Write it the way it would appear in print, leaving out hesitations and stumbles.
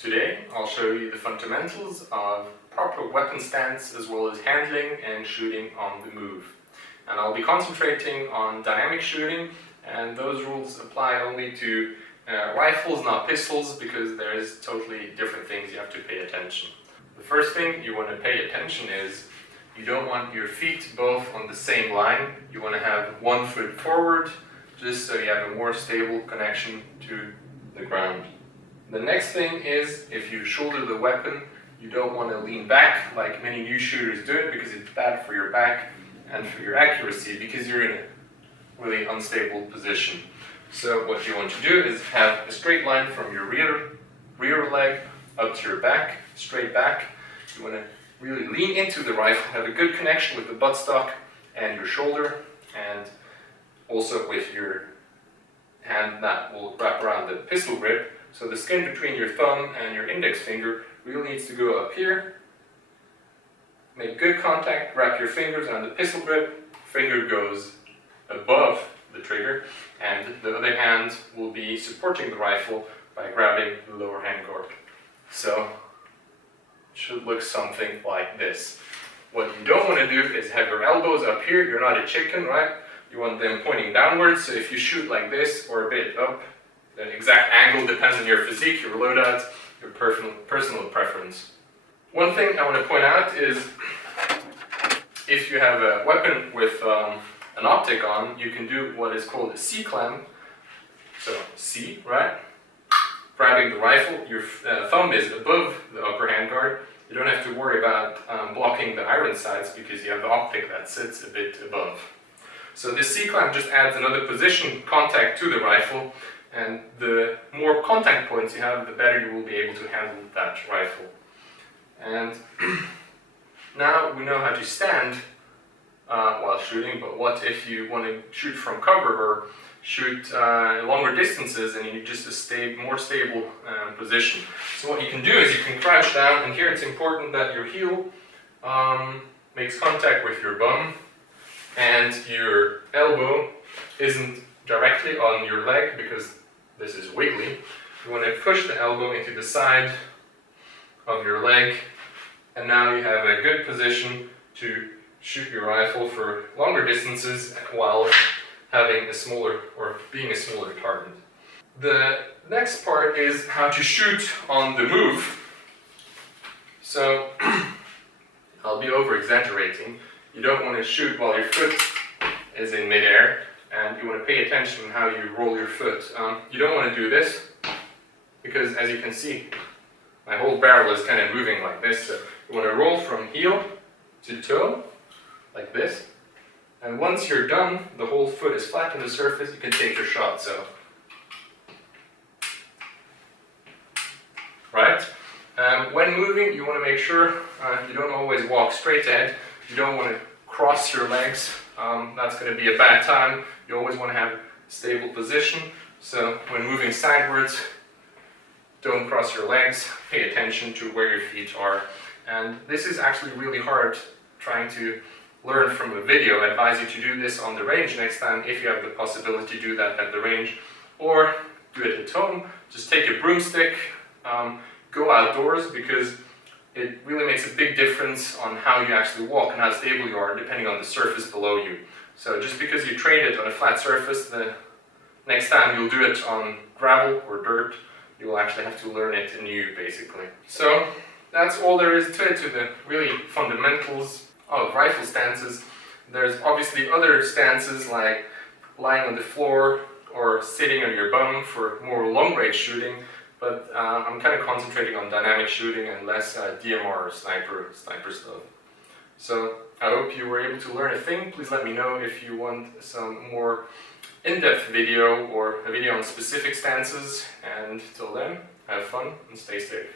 Today I'll show you the fundamentals of proper weapon stance as well as handling and shooting on the move. And I'll be concentrating on dynamic shooting, and those rules apply only to rifles, not pistols, because there's totally different things you have to pay attention. The first thing you want to pay attention is you don't want your feet both on the same line. You want to have one foot forward, just so you have a more stable connection to the ground. The next thing is, if you shoulder the weapon, you don't want to lean back like many new shooters do it, because it's bad for your back and for your accuracy, because you're in a really unstable position. So what you want to do is have a straight line from your rear leg up to your back, straight back. You want to really lean into the rifle, have a good connection with the buttstock and your shoulder, and also with your hand that will wrap around the pistol grip. So the skin between your thumb and your index finger really needs to go up here. Make good contact, wrap your fingers on the pistol grip, finger goes above the trigger, and the other hand will be supporting the rifle by grabbing the lower handguard. So it should look something like this. What you don't want to do is have your elbows up here. You're not a chicken, right? You want them pointing downwards, so if you shoot like this or a bit up, the exact angle depends on your physique, your loadout, your personal preference. One thing I want to point out is, if you have a weapon with an optic on, you can do what is called a C-clamp. So C, right? Grabbing the rifle, your thumb is above the upper handguard. You don't have to worry about blocking the iron sights because you have the optic that sits a bit above. So this C-clamp just adds another position contact to the rifle, and the more contact points you have, the better you will be able to handle that rifle. And now we know how to stand while shooting, but what if you want to shoot from cover or shoot longer distances and you need just a more stable position? So what you can do is you can crouch down, and here it's important that your heel makes contact with your bum and your elbow isn't directly on your leg, because this is wiggly. You want to push the elbow into the side of your leg, and now you have a good position to shoot your rifle for longer distances while having a smaller, or being a smaller target. The next part is how to shoot on the move. So I'll be over exaggerating. You don't want to shoot while your foot is in midair, and you want to pay attention how you roll your foot. You don't want to do this, because as you can see, my whole barrel is kind of moving like this. So you want to roll from heel to toe, like this. And once you're done, the whole foot is flat on the surface, you can take your shot. So, right? When moving, you want to make sure you don't always walk straight ahead. You don't want to cross your legs. That's going to be a bad time. You always want to have a stable position. So when moving sideways, don't cross your legs. Pay attention to where your feet are. And this is actually really hard trying to learn from a video. I advise you to do this on the range next time, if you have the possibility to do that at the range, or do it at home. Just take a broomstick, go outdoors, because it really makes a big difference on how you actually walk and how stable you are, depending on the surface below you. So just because you train it on a flat surface, the next time you'll do it on gravel or dirt, you will actually have to learn it anew, basically. So that's all there is to it, to the really fundamentals of rifle stances. There's obviously other stances like lying on the floor or sitting on your bum for more long-range shooting, but I'm kind of concentrating on dynamic shooting and less DMR or sniper stuff. So I hope you were able to learn a thing. Please let me know if you want some more in-depth video or a video on specific stances, and till then, have fun and stay safe.